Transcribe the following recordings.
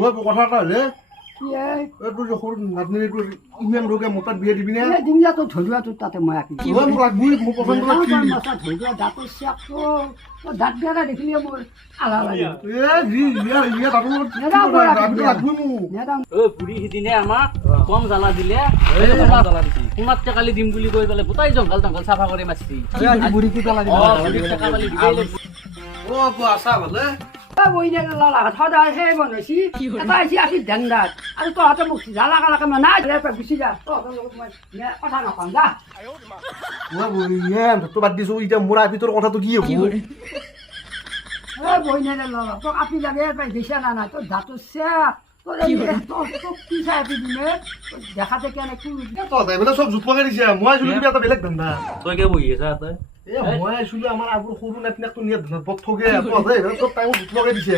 কথা এটা হলে কি তোৰ যে সৰু নাতনিটোৰ ইমান ৰোগে মোটাত বিয়া দিবি নে দিনটা তো ধৰিবা তোৰ তাতে মই আঁকি মোক লাগবই মোক পচন্দ মাছা ধৰিবা দাঁতৰ চিয়াকটো দাঁত বেয়া দেখিলে মোৰ আলা লাগে বুঢ়ী সিদিনে আমাক কম জ্বালা দিলে তোমাতকে কালি দিম বুলি কৈ পেলাই গোটাই জংঘল তংঘল চাফা কৰি মাছছি সদায় সেই বনাইছি এটা আহিছে আশী ধ্যানদাত আৰু তহঁতে মোক জ্বালা কালাকে নাই গুচি যা তহঁতৰ লগত মই কথা নাপাম যা তোৰ বাদ দিছো এতিয়া মোৰ ভিতৰৰ কথাটো কি হ'ব বহিনে ল'ৰা তোক আপি লাগে দিছে না নাই তোৰ দাঁতৰ চেক কি চাই আপি দিলে দেখাতে কেনে কি তহঁতে মানে চব জোপকে দিছে মই চুলি এটা বেলেগ ধান্দা তই কিয় বহি আছা তই মই চুলি আমাৰ আগৰ সৰু নাতিনাকটো নিয়ে ধান্দা ঠগে চব টাইমত জোপকে দিছে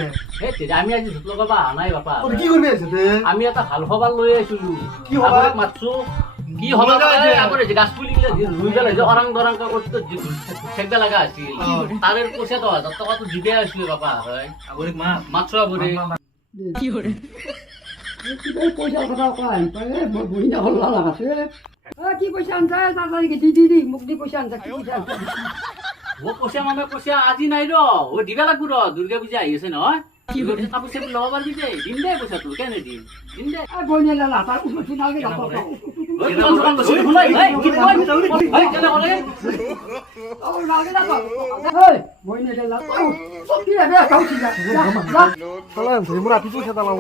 আমি আজি জোত লগাব অহা নাই বাপা কি কৰিবি আহিছে আমি এটা ভাল খবৰ লৈ আহিছিলো কি খবৰ? মাতছো কি হ'ব আগতে যে গাছ পুলি ৰুই পেলাই যে অৰাং দৰাং করতে ঠেকবা লাগা আছিল তাৰে পইচা 10,000 টকাটো দিবে আছিল বাপা হয় আগৰিক মাতছো আগৰিক কি কৰে পইচাৰ কথা কয় মই বহি হ'ল লাগাছে কি পইচা আনছা তাড়াতাড়ি দি মোক দি পইচা আনছা কি পইচা আনছা ও পইচা মানে পইচা আজি নাই ৰ ও দিবা লাগব ৰ দুর্গা পূজা আহি আছে নহয় কি কৰি কাপোৰ চেপ লব পাৰবি দে দিম দে পইচা তোৰ কেনে দিম দে বহিনে লালা তাৰ উঠি নালগে যাব মোৰ ৰাতিটো খেতা লাভ